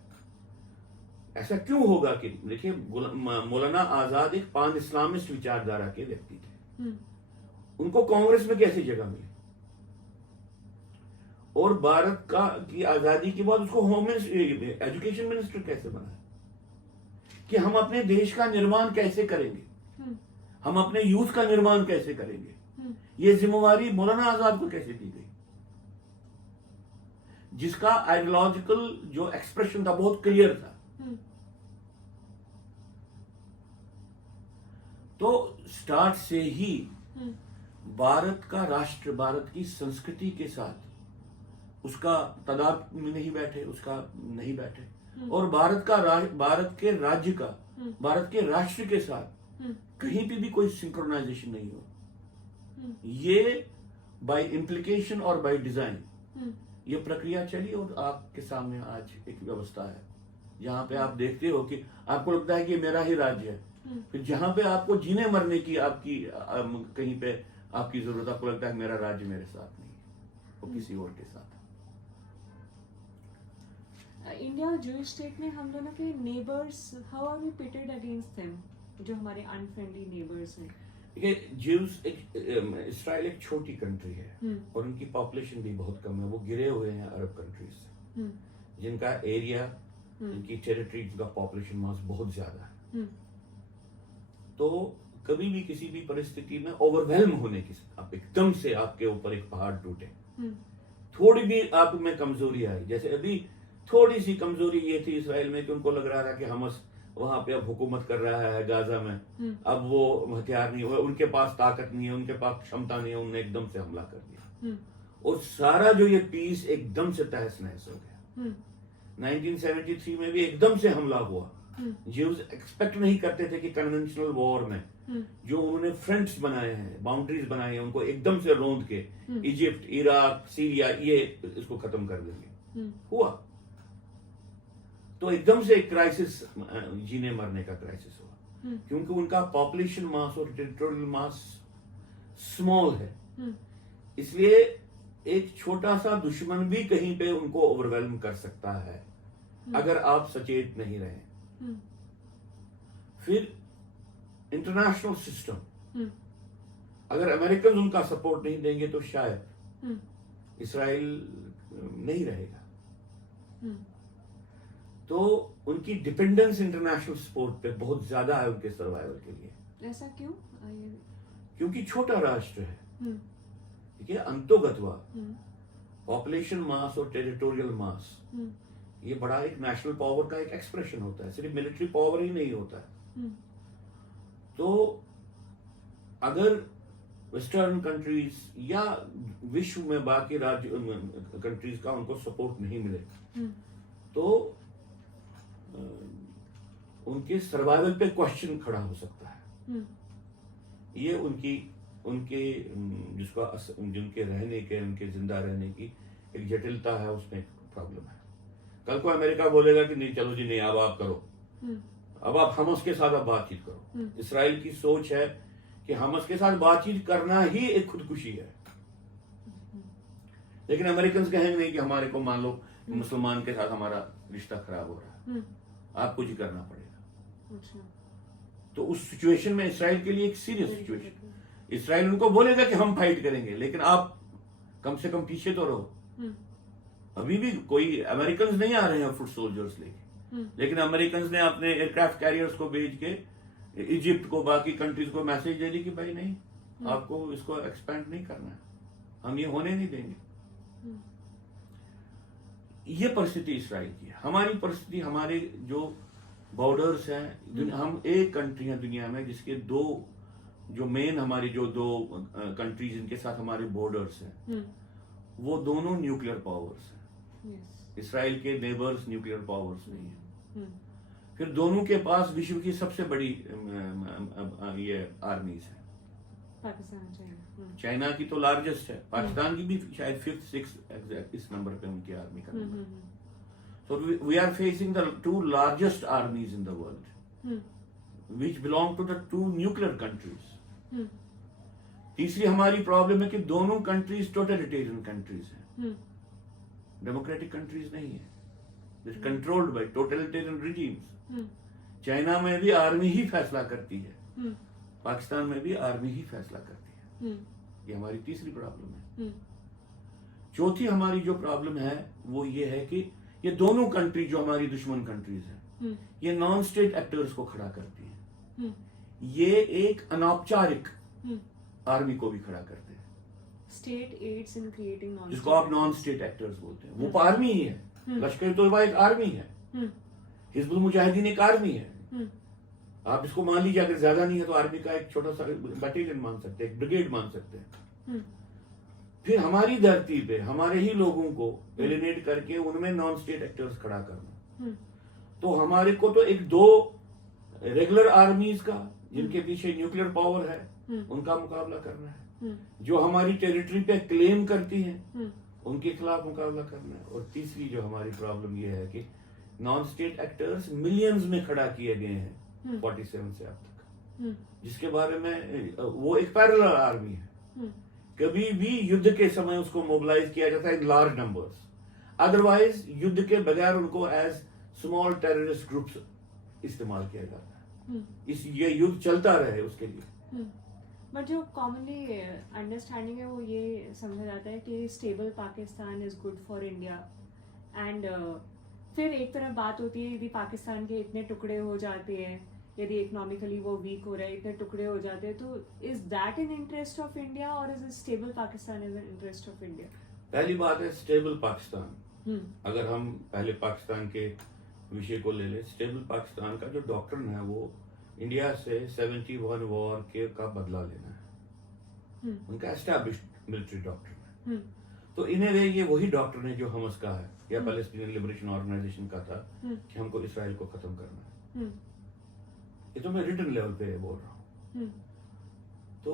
ऐसा क्यों होगा कि देखिए मौलाना आजाद एक पान इस्लामिस्ट विचारधारा के व्यक्ति थे, उनको कांग्रेस में कैसे जगह मिली? और भारत की आजादी के बाद उसको होम एजुकेशन मिनिस्टर कैसे बनाया? कि हम अपने देश का निर्माण कैसे करेंगे, हम अपने यूथ का निर्माण कैसे करेंगे, ये जिम्मेवारी मौलाना आजाद को कैसे दी गई, जिसका आइडियोलॉजिकल जो एक्सप्रेशन था बहुत क्लियर था। तो स्टार्ट से ही भारत का राष्ट्र, भारत की संस्कृति के साथ उसका तदाद में नहीं बैठे, और भारत के राज्य का, भारत के राष्ट्र के साथ कहीं पे भी कोई सिंक्रोनाइजेशन नहीं हो। ये बाय इम्प्लीकेशन और बाय डिजाइन ये प्रक्रिया चली, और आपके सामने आज एक व्यवस्था है जहां पे आप देखते हो कि आपको लगता है कि ये मेरा ही राज्य है, फिर जहां पे आपको जीने मरने की आपकी कहीं पे आपकी जरूरत, आपको लगता है मेरा राज्य मेरे साथ नहीं है, वो किसी और के साथ है। इंडिया और जूइश स्टेट में हम दोनों के neighbours, how are we pitted against them, जो हमारे अनफ्रेंडली नेबर्स हैं? देखिए ज्यूज इस्राइल एक छोटी कंट्री है और उनकी पॉपुलेशन भी बहुत कम है, वो गिरे हुए हैं अरब कंट्रीज से, जिनका एरिया, जिनकी टेरिटरी, जिनका पॉपुलेशन मास बहुत ज्यादा है। तो कभी भी किसी भी परिस्थिति में ओवरवेल्म होने की, आप एकदम से आपके ऊपर एक पहाड़ टूटे, थोड़ी भी आप में कमजोरी आई, जैसे अभी थोड़ी सी कमजोरी ये थी इसराइल में कि उनको लग रहा था कि हमस वहां पे अब हुकूमत कर रहा है गाजा में, अब वो हथियार नहीं हुए, उनके पास ताकत नहीं है, उनके पास क्षमता नहीं है, उन्होंने एकदम से हमला कर दिया और सारा जो ये पीस एकदम से तहस नहस हो गया। 1973 में भी एकदम से हमला हुआ। ज्यूज एक्सपेक्ट नहीं करते थे कि कन्वेंशनल वॉर में जो उन्होंने फ्रंट्स बनाए हैं, बाउंड्रीज बनाए हैं, उनको एकदम से रोंद के इजिप्ट, इराक, सीरिया, ये इसको खत्म कर देंगे। हुआ तो एकदम से एक क्राइसिस, जीने मरने का क्राइसिस हुआ, क्योंकि उनका पॉपुलेशन मास और टेरिटोरियल मास स्मॉल है, इसलिए एक छोटा सा दुश्मन भी कहीं पे उनको ओवरवेल्म कर सकता है अगर आप सचेत नहीं रहे। फिर इंटरनेशनल सिस्टम, अगर अमेरिकन उनका सपोर्ट नहीं देंगे तो शायद इसराइल नहीं रहेगा। तो उनकी डिपेंडेंस इंटरनेशनल सपोर्ट पे बहुत ज्यादा है उनके सर्वाइवल के लिए। ऐसा क्यों? क्योंकि छोटा राष्ट्र है, ठीक है, अंतोगत्वा पॉपुलेशन मास और टेरिटोरियल मास, हम्म, ये बड़ा एक नेशनल पावर का एक एक्सप्रेशन होता है, सिर्फ मिलिट्री पावर ही नहीं होता है। हम्म, तो अगर वेस्टर्न कंट्रीज या विश्व में बाकी राज्य कंट्रीज का उनको सपोर्ट नहीं मिले हम्म, तो उनके सर्वाइवल पे क्वेश्चन खड़ा हो सकता है। हम्म, ये उनके जिनके रहने के, उनके जिंदा रहने की एक जटिलता है, उसमें प्रॉब्लम है। कल को अमेरिका बोलेगा कि नहीं चलो जी नहीं, अब आप करो, हम्म, अब आप हमस के साथ अब बातचीत करो। हम्म, इसराइल की सोच है कि हमस के साथ बातचीत करना ही एक खुदकुशी है, लेकिन अमेरिकन कहेंगे नहीं कि हमारे को मान लो मुसलमान के साथ हमारा रिश्ता खराब हो रहा है, हम्म, आपको जी करना पड़ेगा। अच्छा, तो उस सिचुएशन में इसराइल के लिए एक सीरियस सिचुएशन, इसराइल उनको बोलेगा कि हम फाइट करेंगे, लेकिन आप कम से कम पीछे तो रहो। हम्म, अभी भी कोई अमेरिकन नहीं आ रहे हैं फुट सोल्जर्स लेके, लेकिन अमेरिकन ने अपने एयरक्राफ्ट कैरियर्स को भेज के इजिप्ट को, बाकी कंट्रीज को मैसेज दे दी कि भाई नहीं, आपको इसको एक्सपेंड नहीं करना है, हम ये होने नहीं देंगे। ये परिस्थिति इसराइल की है। हमारी परिस्थिति, हमारे जो बॉर्डर्स हैं, हम एक कंट्री है दुनिया में जिसके दो जो मेन हमारी जो दो कंट्रीज जिनके साथ हमारे बॉर्डर्स हैं वो दोनों न्यूक्लियर पावर्स हैं। यस, इसराइल के नेबर्स न्यूक्लियर पावर्स नहीं है। हम्म, फिर दोनों के पास विश्व की सबसे बड़ी ये आर्मीज है। पाकिस्तान, चाइना, चाइना की तो लार्जेस्ट है, पाकिस्तान की भी शायद 5th 6th एग्जैक्ट इस नंबर पे उनकी आर्मी का number. So we are facing the two largest armies in the world, which belong to the two nuclear countries. तीसरी हमारी प्रॉब्लम है कि दोनों कंट्रीज टोटलिटेरियन कंट्रीज हैं, डेमोक्रेटिक कंट्रीज नहीं है, controlled by totalitarian regimes. China में भी आर्मी ही फैसला करती है, पाकिस्तान में भी आर्मी ही फैसला करती है। ये हमारी तीसरी प्रॉब्लम है। चौथी हमारी जो प्रॉब्लम है वो ये है कि ये दोनों कंट्री जो हमारी दुश्मन कंट्रीज हैं, ये नॉन स्टेट एक्टर्स को खड़ा करती हैं। ये एक अनौपचारिक आर्मी को भी खड़ा करते हैं, state ads in creating non, जिसको आप नॉन स्टेट एक्टर्स बोलते हैं। वो आर्मी ही है, लश्कर तोयबा एक आर्मी है, हिजबुल मुजाहिदीन एक आर्मी है। आप इसको मान लीजिए, अगर ज्यादा नहीं है तो आर्मी का एक छोटा सा बटालियन मान सकते हैं, एक ब्रिगेड मान सकते हैं। फिर हमारी धरती पे हमारे ही लोगों को एलिनेट करके उनमें नॉन स्टेट एक्टर्स खड़ा करना, तो हमारे को तो एक दो रेगुलर आर्मीज का जिनके पीछे न्यूक्लियर पावर है उनका मुकाबला करना है, जो हमारी टेरिटरी पे क्लेम करती हैं उनके खिलाफ मुकाबला करना है। और तीसरी जो हमारी प्रॉब्लम ये है कि नॉन स्टेट एक्टर्स मिलियंस में खड़ा किए गए हैं 47 से अब तक, जिसके बारे में वो एक पैरेलल आर्मी है। कभी भी युद्ध के समय उसको मोबिलाइज किया जाता है इन लार्ज नंबर्स, अदरवाइज युद्ध के बगैर उनको एज स्मॉल टेररिस्ट ग्रुप्स इस्तेमाल किया जाता है। इस ये युद्ध चलता रहे उसके लिए। बट जो कॉमनली अंडरस्टैंडिंग है वो ये समझा जाता है कि stable Pakistan is good for India, and फिर एक तरफ बात होती है यदि पाकिस्तान के इतने टुकड़े हो जाते हैं, यदि इकोनॉमिकली वो वीक हो रहा है, इतने टुकड़े हो जाते हैं, तो is that in interest of India और is stable Pakistan in interest of India? पहली बात है स्टेबल पाकिस्तान। अगर हम पहले पाकिस्तान के विषय को ले ले, स्टेबल पाकिस्तान का जो डॉक्ट्रिन है वो इंडिया से 71 वॉर के का बदला लेना है, उनका एस्टैब्लिश्ड मिलिट्री डॉक्ट्रिन है। तो इन्हें वे ये वही डॉक्ट्रिन है जो हमस का है या पैलेस्टीनियन लिबरेशन ऑर्गेनाइजेशन का था कि हमको इसराइल को खत्म करना है। ये तो मैं रिटन लेवल पे बोल रहा हूँ। तो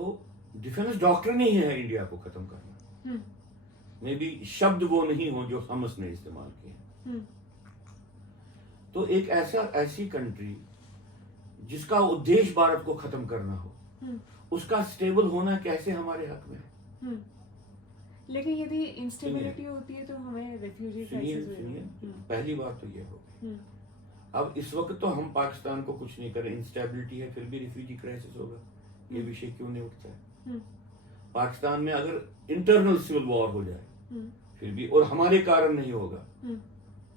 डिफेंस डॉक्ट्रिन ही है इंडिया को खत्म करना, मे बी शब्द वो नहीं हो जो हमस ने इस्तेमाल किए। तो एक ऐसी कंट्री जिसका उद्देश्य भारत को खत्म करना हो, उसका स्टेबल होना कैसे हमारे हक में है? लेकिन यदि इंस्टेबिलिटी होती है तो हमें रेफ्यूजी क्राइसिस सुनिए, पहली बात तो ये होगी। अब इस वक्त तो हम पाकिस्तान को कुछ नहीं करें, इंस्टेबिलिटी है, फिर भी रिफ्यूजी क्राइसिस होगा, ये विषय क्यों नहीं उठता है? पाकिस्तान में अगर इंटरनल सिविल वॉर हो जाए फिर भी, और हमारे कारण नहीं होगा।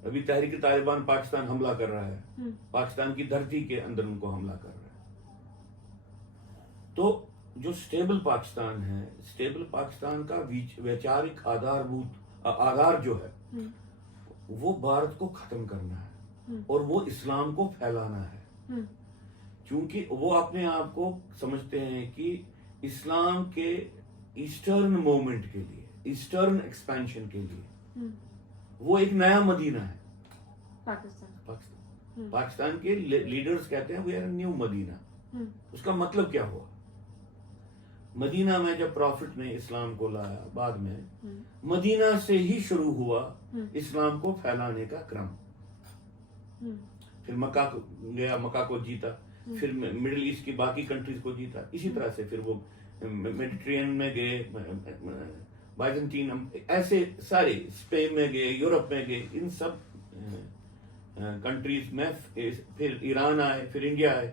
अभी तहरीक तालिबान पाकिस्तान हमला कर रहा है, पाकिस्तान की धरती के अंदर उनको हमला कर रहा है। तो जो स्टेबल पाकिस्तान है, स्टेबल पाकिस्तान का वैचारिक आधारभूत आधार जो है वो भारत को खत्म करना है और वो इस्लाम को फैलाना है, क्योंकि वो अपने आप को समझते हैं कि इस्लाम के ईस्टर्न मूवमेंट के लिए, ईस्टर्न एक्सपेंशन के लिए वो एक नया मदीना है। पाकिस्तान के लीडर्स कहते हैं वी आर न्यू मदीना। उसका मतलब क्या हुआ? मदीना में जब प्रॉफिट ने इस्लाम को लाया, बाद में मदीना से ही शुरू हुआ इस्लाम को फैलाने का क्रम। फिर मक्का गया, मक्का को जीता, फिर मिडिल ईस्ट की बाकी कंट्रीज को जीता, इसी तरह से फिर वो मेडिटेरियन में गए, बाइजेंटीन, ऐसे सारे स्पेन में गए, यूरोप में गए, इन सब कंट्रीज में, फिर ईरान आए, फिर इंडिया आए।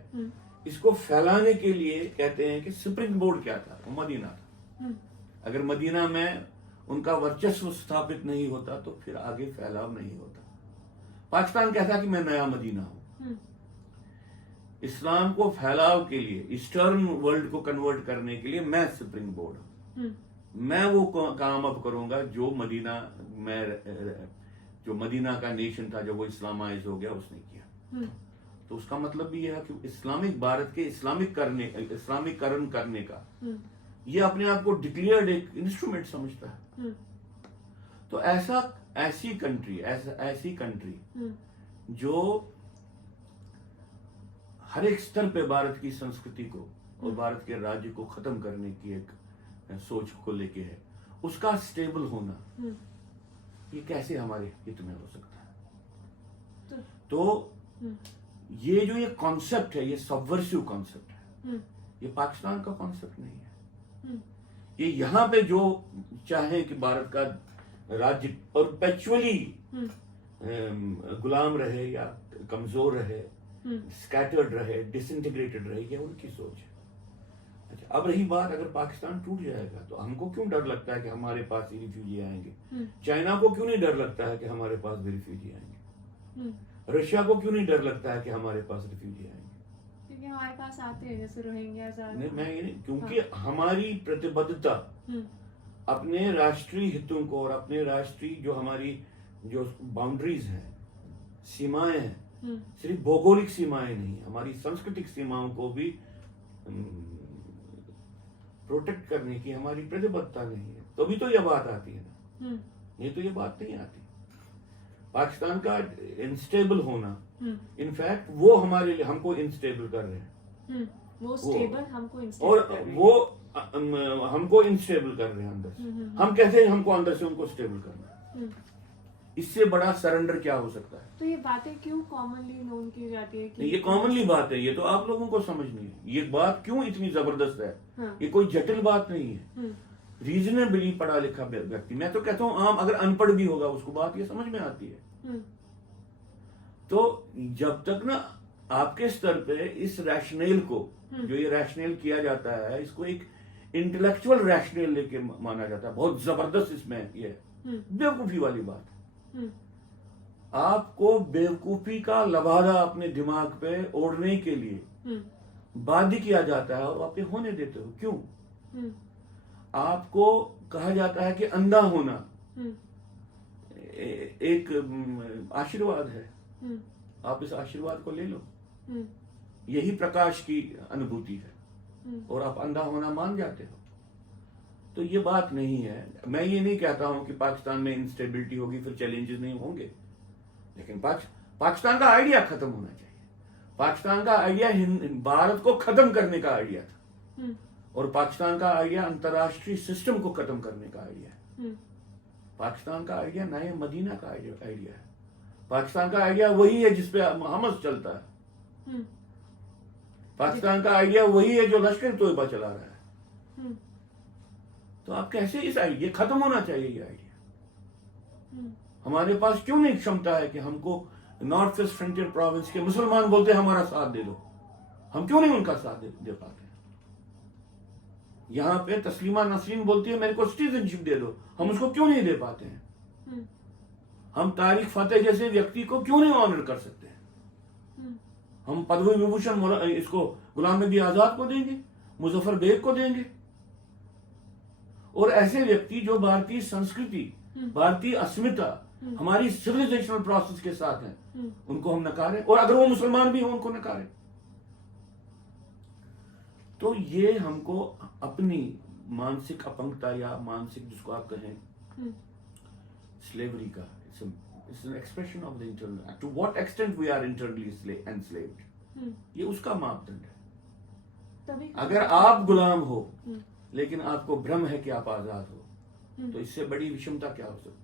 इसको फैलाने के लिए कहते हैं कि स्प्रिंग बोर्ड क्या था? वो मदीना था। अगर मदीना में उनका वर्चस्व स्थापित नहीं होता तो फिर आगे फैलाव नहीं होता। पाकिस्तान कहता कि मैं नया मदीना हूं। इस्लाम को फैलाव के लिए, ईस्टर्न वर्ल्ड को कन्वर्ट करने के लिए मैं स्प्रिंग बोर्ड हूं। मैं वो काम अब करूंगा जो मदीना का नेशन था, जब वो इस्लामाइज हो गया, उसने किया। तो उसका मतलब भी यह है कि इस्लामिक भारत के इस्लामीकरण करने का ये अपने आप को डिक्लेयर्ड एक इंस्ट्रूमेंट समझता है। तो ऐसी कंट्री जो हर एक स्तर पे भारत की संस्कृति को और भारत के राज्य को खत्म करने की एक सोच को लेके है, उसका स्टेबल होना ये कैसे हमारे हित में हो सकता है? तो ये जो ये कॉन्सेप्ट है, ये सबवर्सिव कॉन्सेप्ट है, ये पाकिस्तान का कॉन्सेप्ट नहीं है। ये यहाँ पे जो चाहे कि भारत का राज्य परपेचुअली गुलाम रहे या कमजोर रहे, स्कैटर्ड रहे, डिसइंटीग्रेटेड रहे, ये उनकी सोच है। अच्छा, अब रही बात, अगर पाकिस्तान टूट जाएगा तो हमको क्यों डर लगता है कि हमारे पास ही रिफ्यूजी आएंगे? चाइना को क्यों नहीं डर लगता है कि हमारे पास भी रिफ्यूजी आएंगे? रशिया को क्यों नहीं डर लगता है कि हमारे पास रिफ्यूजी आएंगे? क्योंकि हमारे पास आते हैं, जैसे रोहिंग्या। नहीं, मैं ये नहीं, क्योंकि हमारी प्रतिबद्धता अपने राष्ट्रीय हितों को और अपने राष्ट्रीय जो हमारी जो बाउंड्रीज हैं, सीमाएं हैं, सिर्फ भौगोलिक सीमाएं नहीं, हमारी सांस्कृतिक सीमाओं को भी प्रोटेक्ट करने की हमारी प्रतिबद्धता नहीं है। तो भी तो ये बात आती है ना, नहीं तो ये बात नहीं आती। पाकिस्तान का इंस्टेबल होना, इनफैक्ट वो हमारे लिए, हमको इंस्टेबल कर रहे हैं। वो स्टेबल हमको इंस्टेबल और कर रहे हैं। वो हमको इंस्टेबल कर रहे हैं अंदर से। हम कहते हैं हमको अंदर से उनको स्टेबल करना। इससे बड़ा सरेंडर क्या हो सकता है? तो ये बातें क्यों कॉमनली नोन की जाती है कि ये कॉमनली बात है, ये तो आप लोगों को समझनी है। ये बात क्यों इतनी जबरदस्त है? ये कोई जटिल बात नहीं है। रीजनेबली पढ़ा लिखा व्यक्ति, मैं तो कहता हूं आम, अगर अनपढ़ भी होगा उसको बात ये समझ में आती है। तो जब तक ना आपके स्तर पे इस रैशनल को, जो ये रैशनल किया जाता है, इसको एक इंटेलेक्चुअल रैशनल लेके माना जाता है, बहुत जबरदस्त इसमें ये बेवकूफी वाली बात। आपको बेवकूफी का लबादा अपने दिमाग पे ओढ़ने के लिए बाध्य किया जाता है और आप ये होने देते हो। क्यों? आपको कहा जाता है कि अंधा होना एक आशीर्वाद है, आप इस आशीर्वाद को ले लो, यही प्रकाश की अनुभूति है, और आप अंधा होना मान जाते हो। तो ये बात नहीं है। मैं ये नहीं कहता हूं कि पाकिस्तान में इंस्टेबिलिटी होगी, फिर चैलेंजेस नहीं होंगे, लेकिन पाकिस्तान का आइडिया खत्म होना चाहिए। पाकिस्तान का आइडिया भारत को खत्म करने का आइडिया था, और पाकिस्तान का आइडिया अंतर्राष्ट्रीय सिस्टम को खत्म करने का आइडिया है। पाकिस्तान का आइडिया नए मदीना का आइडिया है। पाकिस्तान का आइडिया वही है जिसपे हमस चलता है। पाकिस्तान का आइडिया वही है जो लश्कर तोयबा चला रहा है। तो आप कैसे इस आइडिया, खत्म होना चाहिए ये आइडिया। हमारे पास क्यों नहीं क्षमता है कि हमको नॉर्थ ईस्ट फ्रंटियर प्रोविंस के मुसलमान बोलते हैं हमारा साथ दे दो, हम क्यों नहीं उनका साथ दे पाते? यहाँ पे तस्लीमा नसरीन बोलती है मेरे को सिटीजनशिप दे दो, हम उसको क्यों नहीं दे पाते हैं? हम तारिक फतेह जैसे व्यक्ति को क्यों नहीं ऑनर कर सकते हैं? हम पद्म विभूषण इसको गुलाम नबी आजाद को देंगे, मुजफ्फर बेग को देंगे, और ऐसे व्यक्ति जो भारतीय संस्कृति भारतीय अस्मिता हमारी सिविलाइजेशनल प्रोसेस के साथ है, हम्म, उनको हम नकारें, और अगर वो मुसलमान भी हो उनको नकारें। तो ये हमको अपनी मानसिक अपंगता या मानसिक, जिसको आप कहें हम्म, स्लेवरी का, it's an expression of the internal, to what extent we are internally enslaved, ये उसका मापदंड है। तभी अगर आप गुलाम हो हम्म, लेकिन आपको भ्रम है कि आप आजाद हो, हम्म। तो इससे बड़ी विषमता क्या हो सकती है?